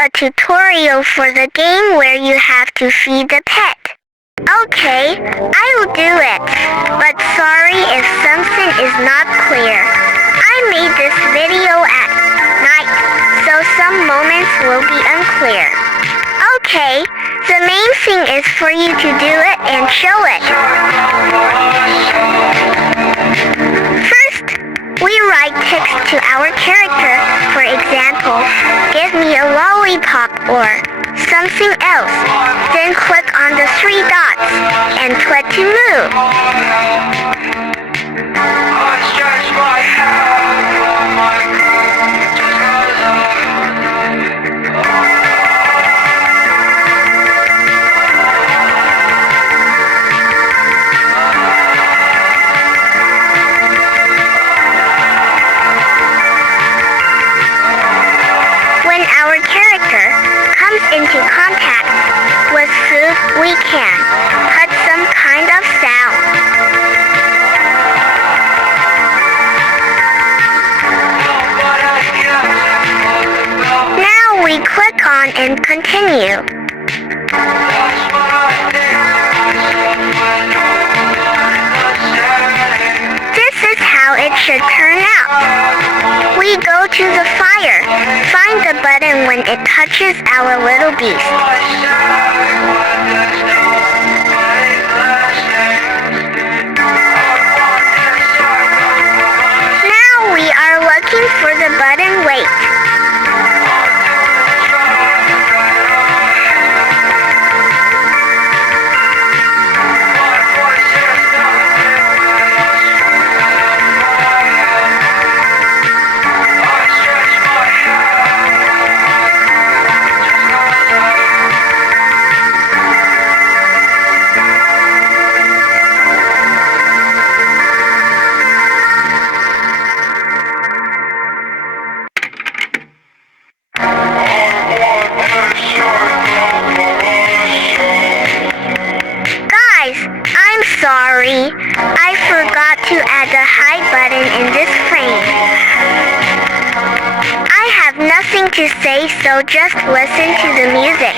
a tutorial for the game where you have to feed the pet. Okay, I'll do it. But sorry if something is not clear. I made this video at night, so some moments will be unclear. Okay, the main thing is for you to do it and show it. First, we write text to our character. For example, give me a lollipop or something else. Then click on the three dots and click to move. When our character comes into contact with food, we can put some kind of sound. Now we click on and continue. This is how it should turn out. We go to the fire, find the button when it touches our little beast. Now we are looking for the button wait. I'm sorry, I forgot to add the hide button in this frame. I have nothing to say, so just listen to the music.